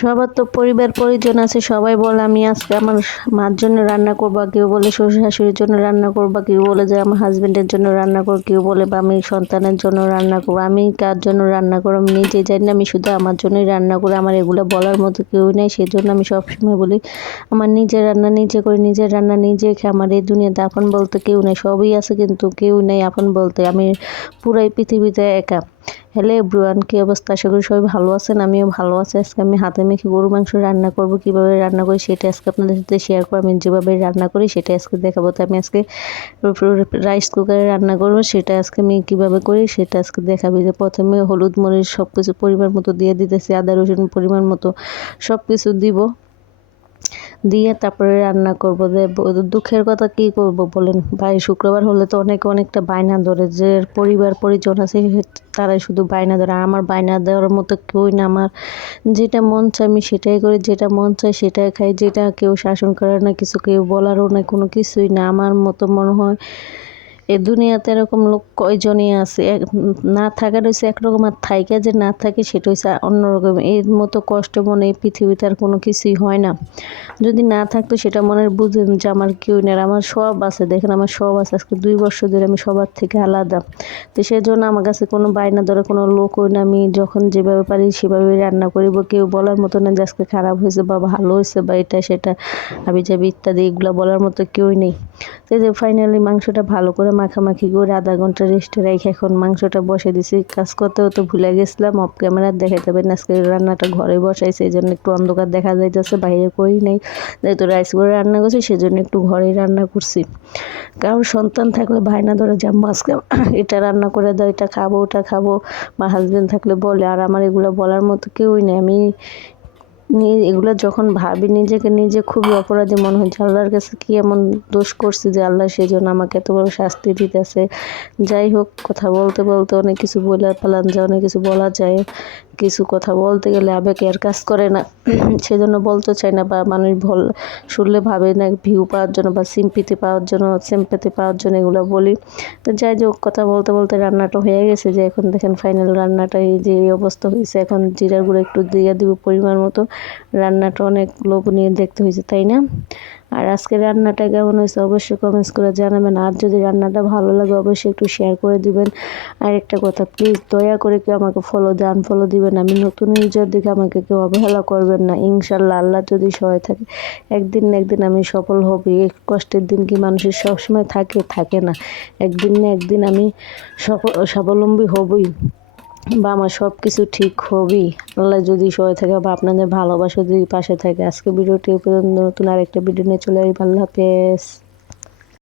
সবার তো পরিবার পরিজন আছে, সবাই বলে আমি আজকে আমার মার জন্য রান্না করবো, কেউ বলে শ্বশুর শাশুড়ির জন্য রান্না করবো, কেউ বলে যে আমার হাজবেন্ডের জন্য রান্না করবো, কেউ বলে বা আমি সন্তানের জন্য রান্না করবো। আমি কার জন্য রান্না করবো আমি নিজে জানি না, আমি শুধু আমার জন্যই রান্না করি। আমার এগুলো বলার মতো কেউ নেই, সেজন্য আমি সবসময় বলি আমার নিজের রান্না নিজে করি, নিজের রান্না নিজে খাই। আমার এই দুনিয়াতে আপন বলতে কেউ নেই, সবই আছে কিন্তু কেউ নেই আপন বলতে। আমি পুরাই পৃথিবীতে একা। হ্যালো এভরিওয়ান, কী অবস্থা? আশা করি সবাই ভালো আছেন, আমিও ভালো আছি। আজকে আমি হাতে মেখে গরু মাংস রান্না করব, কীভাবে রান্না করি সেটা আজকে আপনাদের সাথে শেয়ার করব। আমি যেভাবে রান্না করি সেটা আজকে দেখাবো। তো আমি আজকে রাইস কুকারে রান্না করব, সেটা আজকে আমি কীভাবে করি সেটা আজকে দেখাবো। যে প্রথমে হলুদ মরিচ সব কিছু পরিমাণ মতো দিয়ে দিতেছি, আদা রসুন পরিমাণ মতো সব কিছু দিব, দিয়ে তারপরে রান্না করব। যে দুঃখের কথা কি করব বলেন ভাই, শুক্রবার হলে তো অনেকটা বায়না ধরে, যে পরিবার পরিজন আছে তারাই শুধু বায়না ধরে। আর আমার বায়না দেওয়ার মতো কেউই না। আমার যেটা মন চায় আমি সেটাই করি, যেটা মন চায় সেটাই খাই, যেটা কেউ শাসন করে না, কিছু কেউ বলারও না, কোনো কিছুই না। আমার মতো মনে হয় এই দুনিয়াতে এরকম লোক কয়জনই আছে। না থাকার হচ্ছে একরকম, আর থাইকা যে না থাকে সেটা হচ্ছে অন্যরকম। এর মতো কষ্ট মনে এই পৃথিবীতে আর কোনো কিছুই হয় না। যদি না থাকতো সেটা মনের বুঝেন যে আমার কেউ নেই, আমার সব আছে। দেখেন আমার সব আছে, আজকে 2 বছর ধরে আমি সবার থেকে আলাদা। তো সেই জন্য আমার কাছে কোনো বায়না ধরে কোনো লোকও না। আমি যখন যেভাবে পারি সেভাবে রান্না করিব। কেউ বলার মতো না যে আজকে খারাপ হয়েছে বা ভালো হয়েছে বা এটা সেটা হাবি জাবি ইত্যাদি এগুলো বলার মতো কেউই নেই। তো যে ফাইনালি মাংসটা ভালো করে মাখামাখি করে আধা ঘন্টা রেস্টে রেখে এখন মাংসটা বসে দিছি। কাজ করতেও তো ভুলে গেছিলাম, অফ ক্যামেরা দেখাইতে পারি না। আজকে রান্নাটা ঘরে বসাইছে, এই জন্য একটু অন্ধকার দেখা যাইতেছে, বাইরে করি নাই। যেহেতু রাইস করে রান্না করছি সেজন্য একটু ঘরেই রান্না করছি। কারোর সন্তান থাকলে বায়না ধরে যে আম্মা আজকে এটা রান্না করে দাও, এটা খাবো ওটা খাবো, বা হাজবেন্ড থাকলে বলে। আর আমার এগুলো বলার মতো কেউই নেই। আমি এগুলো যখন ভাবি নিজেকে নিজে খুবই অপরাধী মনে হয়, যে আল্লাহর কাছে কি এমন দোষ করছি যে আল্লাহ সেই জন্য আমাকে এত বড় শাস্তি দিতেছে। যাই হোক, কথা বলতে বলতে অনেক কিছু বলে ফেলান যায়, অনেক কিছু বলা যায়। কিছু কথা বলতে গেলে আবেগে আর কাজ করে না, সেজন্য বলতে চাই না। বা মানুষ শুনলে ভাবে না ভিউ পাওয়ার জন্য বা সিম্পেথি পাওয়ার জন্য এগুলো বলি। তো যাই হোক, কথা বলতে বলতে রান্নাটা হয়ে গেছে। যে এখন দেখেন ফাইনাল রান্নাটা এই যে এই অবস্থা হয়েছে। এখন জিরার গুঁড়ো একটু দিয়ে দিব পরিমাণ মতো। রান্নাটা অনেক লোভনীয় দেখতে হয়েছে, তাই না? আর আজকে রান্নাটা কেমন হয়েছে অবশ্যই কমেন্টস করে জানাবেন। আর যদি রান্নাটা ভালো লাগে অবশ্যই একটু শেয়ার করে দিবেন। আর একটা কথা, প্লিজ দয়া করে কেউ আমাকে আনফলো দিবেন। আমি নতুন ইউজার দিকে আমাকে কেউ অবহেলা করবেন না। ইনশাল্লাহ আল্লাহ যদি সহায় থাকে একদিন না একদিন আমি সফল হবই। এই কষ্টের দিন কি মানুষের সবসময় থাকে না। একদিন না একদিন আমি স্বাবলম্বী হবই, বা আমার সব কিছু ঠিক হবেই আল্লাহ যদি সহায় থাকে, বা আপনাদের ভালোবাসা যদি পাশে থাকে। আজকে ভিডিওটি এই পর্যন্ত, নতুন আরেকটা ভিডিও নিয়ে চলে আসবো। আল্লাহ হাফেজ।